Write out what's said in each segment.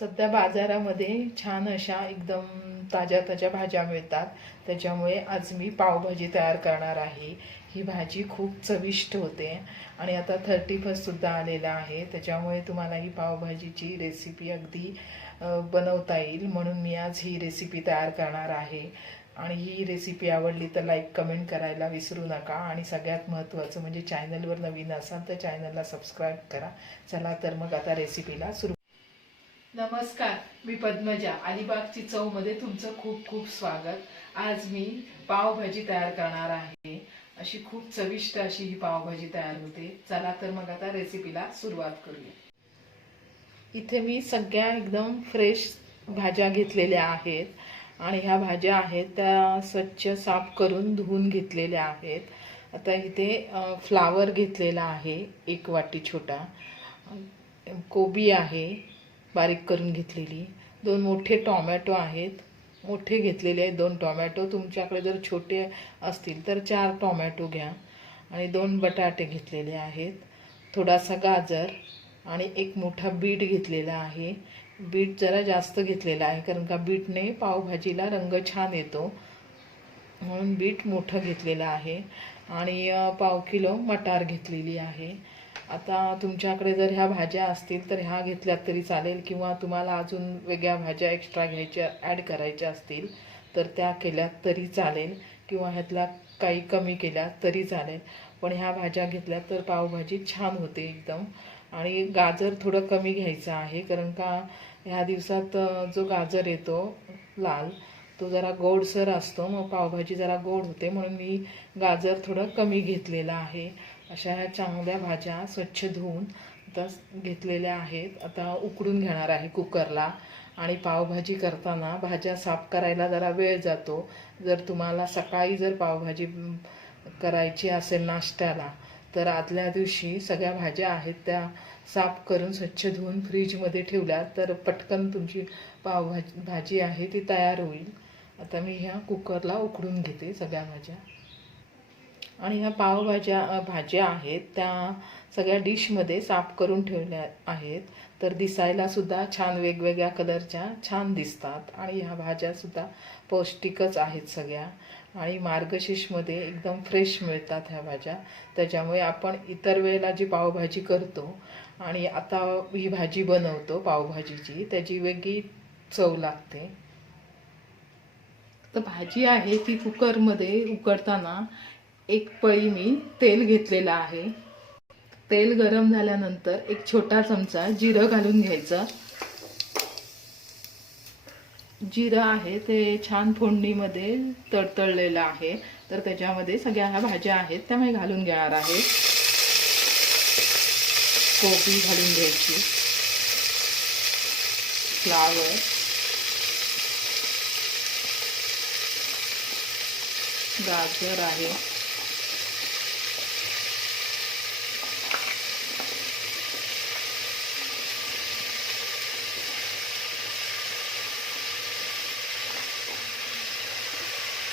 सध्या बाजारामध्ये छान अशा एकदम ताज्या ताज्या भाज्या मिळतात. त्याच्यामुळे आज मी पावभाजी तयार करणार आहे. ही भाजी खूप चविष्ट होते आणि आता थर्टी फर्स्टसुद्धा आलेला आहे. त्याच्यामुळे तुम्हाला ही पावभाजीची रेसिपी अगदी बनवता येईल. म्हणून मी आज ही रेसिपी तयार करणार आहे. आणि ही रेसिपी आवडली तर लाईक कमेंट करायला विसरू नका. आणि सगळ्यात महत्त्वाचं म्हणजे चॅनलवर नवीन असाल तर चॅनलला सबस्क्राईब करा. चला तर मग आता रेसिपीला सुरू नमस्कार मी पद्मजा. अलिबागची चवमध्ये तुमचं खूप खूप स्वागत. आज मी पावभाजी तयार करणार आहे. अशी खूप चविष्ट अशी ही पावभाजी तयार होते. चला तर मग आता रेसिपीला सुरुवात करूया. इथे मी सगळ्या एकदम फ्रेश भाज्या घेतलेल्या आहेत. आणि ह्या भाज्या आहेत त्या स्वच्छ साफ करून धुवून घेतलेल्या आहेत. आता इथे फ्लावर घेतलेला आहे एक वाटी छोटा. कोबी आहे बारीक करून घेतलेली. दोन मोठे टॉमॅटो आहेत. मोठे घेतलेले आहेत दोन टॉमॅटो. तुमच्याकडे जर छोटे असतील तर चार टॉमॅटो घ्या. आणि दोन बटाटे घेतलेले आहेत. थोडासा गाजर आणि एक मोठा बीट घेतलेला आहे. बीट जरा जास्त घेतलेला आहे कारण का बीटने पावभाजीला रंग छान येतो. म्हणून बीट मोठं घेतलेलं आहे. आणि पाव किलो मटार घेतलेली आहे. आता तुमच्याकडे जर ह्या भाज्या असतील तर ह्या घेतल्यात तरी चालेल किंवा तुम्हाला अजून वेगळ्या भाज्या एक्स्ट्रा घ्यायच्या ॲड करायच्या असतील तर त्या केल्यात तरी चालेल किंवा ह्यातल्या काही कमी केल्या तरी चालेल. पण ह्या भाज्या घेतल्या तर पावभाजी छान होते एकदम. आणि गाजर थोडं कमी घ्यायचं आहे कारण का ह्या दिवसात जो गाजर येतो लाल तो जरा गोडसर असतो मग पावभाजी जरा गोड होते म्हणून मी गाजर थोडं कमी घेतलेलं आहे. अशा ह्या चांगल्या भाज्या स्वच्छ धुवून आता घेतलेल्या आहेत. आता उकडून घेणार आहे कुकरला. आणि पावभाजी करताना भाज्या साफ करायला जरा वेळ जातो. जर तुम्हाला सकाळी जर पावभाजी करायची असेल नाश्त्याला तर आदल्या दिवशी सगळ्या भाज्या आहेत त्या साफ करून स्वच्छ धुवून फ्रीजमध्ये ठेवल्या तर पटकन तुमची पावभाजी भाजी आहे ती तयार होईल. आता मी ह्या कुकरला उकडून घेते सगळ्या भाज्या. आणि ह्या पावभाज्या भाज्या आहेत त्या सगळ्या डिशमध्ये साफ करून ठेवल्या आहेत. तर दिसायला सुद्धा छान वेगवेगळ्या कलरच्या छान दिसतात. आणि ह्या भाज्या सुद्धा पौष्टिकच आहेत सगळ्या. आणि मार्गशीर्षमध्ये एकदम फ्रेश मिळतात ह्या भाज्या. त्याच्यामुळे आपण इतर वेळेला जी पावभाजी करतो आणि आता ही भाजी बनवतो पावभाजीची त्याची वेगळी चव लागते. तर भाजी आहे ती कुकरमध्ये उकडताना एक पळी मी तेल घेतलेलं आहे. तेल गरम झाल्यानंतर एक छोटा चमचा जिरं घालून घ्यायचं. जिरं आहे ते छान फोडणीमध्ये तळतळलेलं आहे. तर त्याच्यामध्ये सगळ्या ह्या भाज्या आहेत त्या मी घालून घेणार आहे. कोबी घालून घ्यायची. फ्लावर. गाजर आहे.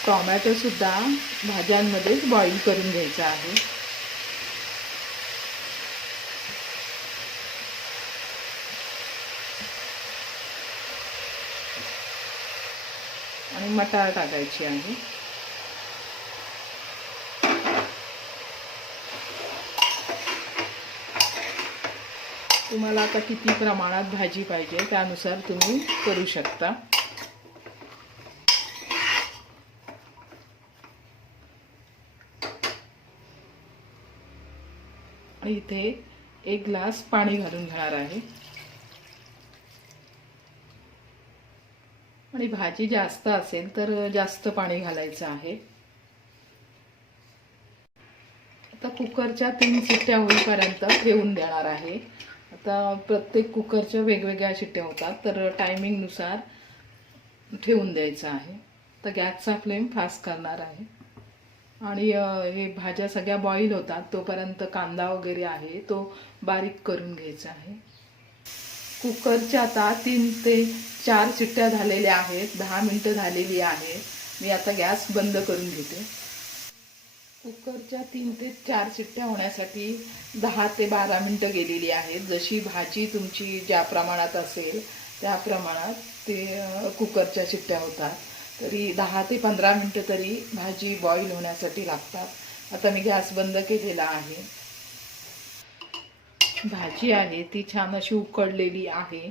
टॉमॅटोसुद्धा भाज्यांमध्येच बॉईल करून घ्यायचा आहे. आणि मटार टाकायची आहे. तुम्हाला आता किती प्रमाणात भाजी पाहिजे त्यानुसार तुम्ही करू शकता. इथे एक ग्लास पाणी घालून घेणार आहे. आणि भाजी जास्त असेल तर जास्त पाणी घालायचं आहे. आता कुकरच्या तीन शिट्ट्या होईपर्यंत ठेवून देणार आहे. आता प्रत्येक कुकरच्या वेगवेगळ्या शिट्ट्या होतात तर टायमिंगनुसार ठेवून द्यायचं आहे. तर गॅसचा फ्लेम फास्ट करणार आहे. आणि हे भाज्या सगळ्या बॉईल होतात तोपर्यंत कांदा वगैरे आहे तो बारीक करून घ्यायचा आहे. कुकरच्या आता तीन ते चार शिट्ट्या झालेल्या आहेत दहा मिनटं झालेली आहेत. मी आता गॅस बंद करून घेते. कुकरच्या तीन ते चार शिट्ट्या होण्यासाठी दहा ते बारा मिनटं गेलेली आहेत. जशी भाजी तुमची ज्या प्रमाणात असेल त्या प्रमाणात ते कुकरच्या शिट्ट्या होतात. तरी दहा ते पंधरा मिनटं तरी भाजी बॉईल होण्यासाठी लागतात. आता मी गॅस बंद केलेला आहे. भाजी आहे ती छान अशी उकडलेली आहे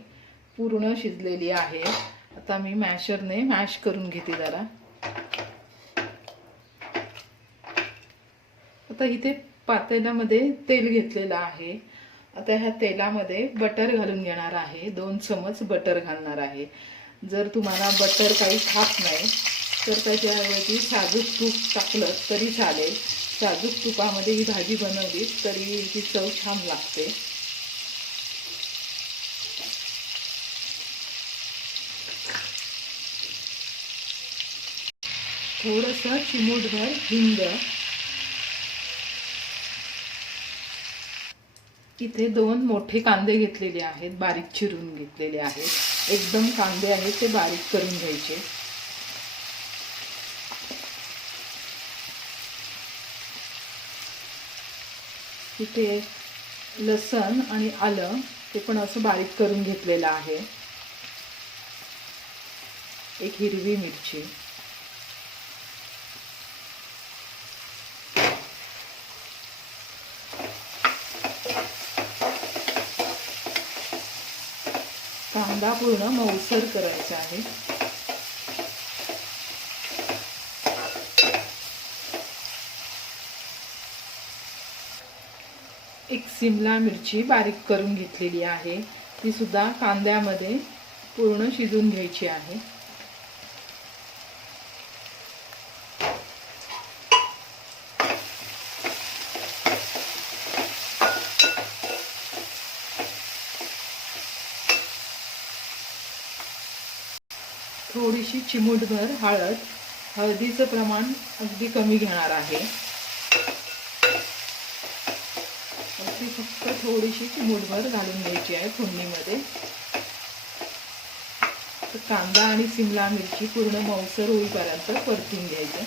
पूर्ण शिजलेली आहे. आता मी मॅशरने मॅश करून घेते जरा. आता इथे पातेल्यामध्ये तेल घेतलेलं आहे. आता ह्या तेलामध्ये बटर घालून घेणार आहे. दोन चमच बटर घालणार आहे. जर तुम्हाला बटर काही खात नाही तर त्याच्याऐवजी साजूक तूप टाकलं तरी चालेल. साजूक तुपामध्ये ही भाजी बनवली तरी ती चव छान लागते. थोडंसं चिमूटभर हिंग. इथे दोन मोठे कांदे घेतलेले आहेत बारीक चिरून घेतलेले आहेत. एकदम कांदे आहे ते बारीक करून घ्यायचे. इथे लसण आणि आलं ते पण असं बारीक करून घेतलेलं आहे. एक हिरवी मिरची. कांदा पूर्ण मऊसर करायचा आहे. एक सिमला मिरची बारीक करून घेतलेली आहे. ती सुद्धा कांद्यामध्ये पूर्ण शिजून घ्यायची आहे. थोडीशी चिमूटभर हळद हळदीचं प्रमाण अगदी कमी घेणार आहे. अगदी फक्त थोडीशी चिमूटभर घालून घ्यायची आहे फोडणीमध्ये. कांदा आणि सिमला मिरची पूर्ण मऊसर होईपर्यंत परतून घ्यायचं.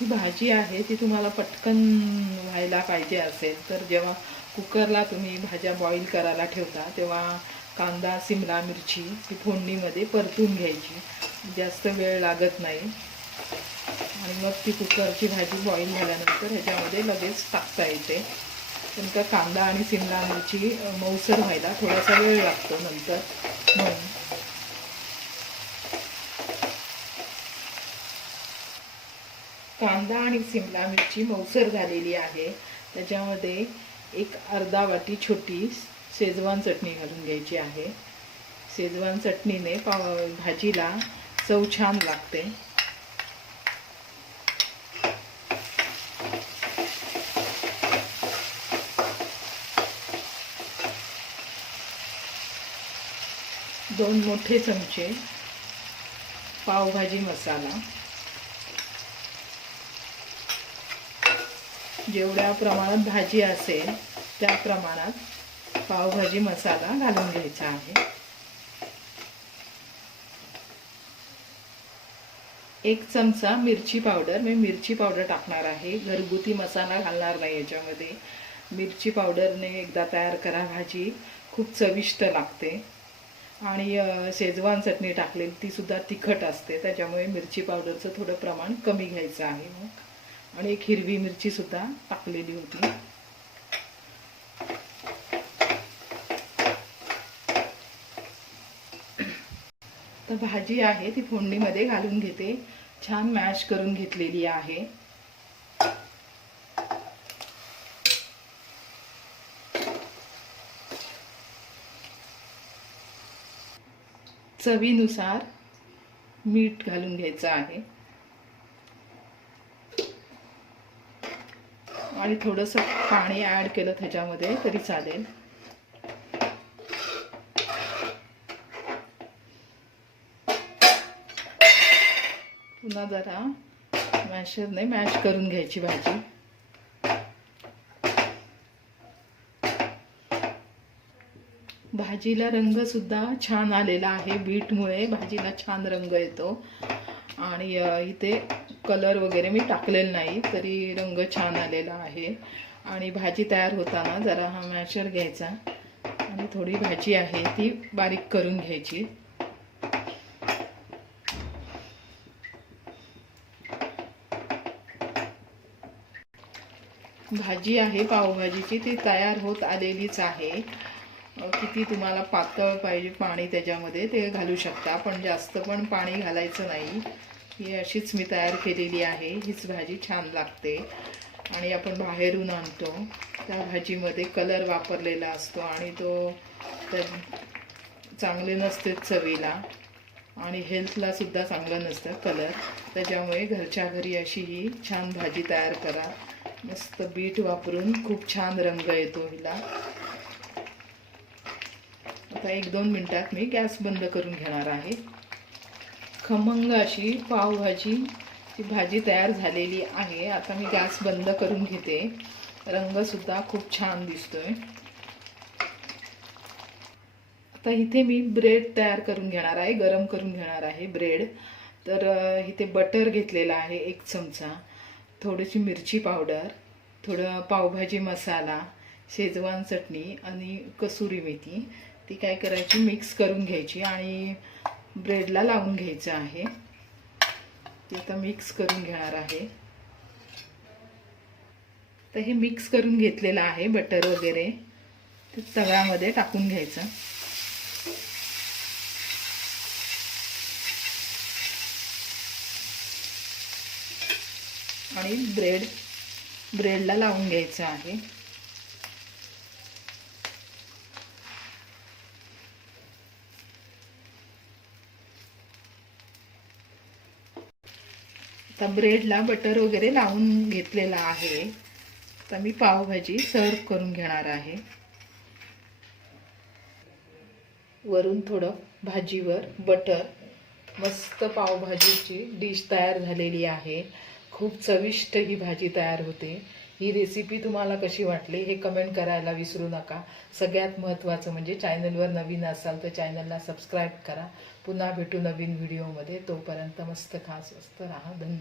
ही भाजी आहे ती तुम्हाला पटकन व्हायला पाहिजे असेल तर जेव्हा कुकरला तुम्ही भाज्या बॉईल करायला ठेवता तेव्हा कांदा सिमला मिरची ती फोडणीमध्ये परतून घ्यायची. जास्त वेळ लागत नाही. आणि मग ती कुकरची भाजी बॉईल झाल्यानंतर ह्याच्यामध्ये लगेच टाकता येते. पण का कांदा आणि सिमला मिरची मऊसर व्हायला थोडासा वेळ लागतो नंतर. म्हणून. कांदा आणि सिमला मिरची मऊसर झालेली आहे. त्याच्यामध्ये एक अर्धा वाटी छोटी शेजवान चटणी घालून घ्यायची आहे. शेजवान चटणीने पाव भाजीला चव छान लागते. दोन मोठे चमचे पावभाजी मसाला. जेवढ्या प्रमाणात भाजी असेल त्या प्रमाणात पावभाजी मसाला घालून घ्यायचा आहे. एक चमचा मिरची पावडर मी मिरची पावडर टाकणार आहे. घरगुती मसाला घालणार नाही याच्यामध्ये. मिरची पावडरने एकदा तयार करा भाजी. खूप चविष्ट लागते. आणि शेजवान चटणी टाकलेली ती सुद्धा तिखट असते. त्याच्यामुळे मिरची पावडरचं थोडं प्रमाण कमी घ्यायचं आहे मग. आणि एक हिरवी मिरची सुद्धा टाकलेली होती. तर भाजी आहे ती फोडणीमध्ये घालून घेते. छान मॅश करून घेतलेली आहे. चवीनुसार मीठ घालून घ्यायचं आहे. आणि थोडंसं पाणी ॲड केलं त्याच्यामध्ये तरी चालेल. पुन्हा जरा मॅशरने मॅश करून घ्यायची भाजी. भाजीला रंग सुद्धा छान आलेला आहे बीटमुळे. भाजीला छान रंग येतो. आणि इथे कलर वगैरे मी टाकलेला नाही तरी रंग छान आलेला आहे. आणि भाजी तयार होताना जरा हा मॅशर घ्यायचा. आणि थोडी भाजी आहे ती बारीक करून घ्यायची. भाजी आहे पावभाजीची ती तयार होत आलेलीच आहे. किती तुम्हाला पातळ पाहिजे पाणी त्याच्यामध्ये ते घालू शकता पण जास्त पण पाणी घालायचं नाही. ही अशीच मी तयार केलेली आहे हीच भाजी छान लागते. आणि आपण बाहेरून आणतो. त्या भाजीमध्ये कलर वापरलेला असतो आणि तो त्या चांगले नसते चवीला. आणि हेल्थला सुद्धा चांगलं नसतं कलर. त्याच्यामुळे घरच्या घरी अशी ही छान भाजी तयार करा. मस्त बीट वापरून खूप छान रंग येतो हिला. आता एक दोन मिनटात मी गॅस बंद करून घेणार आहे. खमंग अशी पावभाजी ची भाजी तयार झालेली आहे. आता मी गॅस बंद करून घेते. रंगसुद्धा खूप छान दिसतोय. आता इथे मी ब्रेड तयार करून घेणार आहे गरम करून घेणार आहे ब्रेड. तर इथे बटर घेतलेला आहे एक चमचा. थोडीशी मिरची पावडर थोडं पावभाजी मसाला शेजवान चटणी आणि कसुरी मेथी. ती काय करायची? मिक्स करून घ्यायची आणि ब्रेडला लावून घ्यायचं आहे. ते आता मिक्स करून घेणार आहे. तर हे मिक्स करून घेतलेलं आहे बटर वगैरे. ते तव्यामध्ये टाकून घ्यायचं. आणि ब्रेड ब्रेडला लावून घ्यायचं आहे. आता ब्रेडला बटर वगैरे लावून घेतलेला आहे. आता मी पावभाजी सर्व करून घेणार आहे. वरून थोडं भाजीवर बटर मस्त पावभाजीची डिश तयार झालेली आहे. खूप चविष्ट ही भाजी तयार होते. ही रेसिपी तुम्हाला कशी वाटली हे कमेंट करायला विसरू नका. सगळ्यात महत्त्वाचं म्हणजे चॅनलवर नवीन असाल तर चॅनलला सबस्क्राईब करा. पुन्हा भेटू नवीन व्हिडिओमध्ये तोपर्यंत मस्त खास मस्त राहा. धन्यवाद.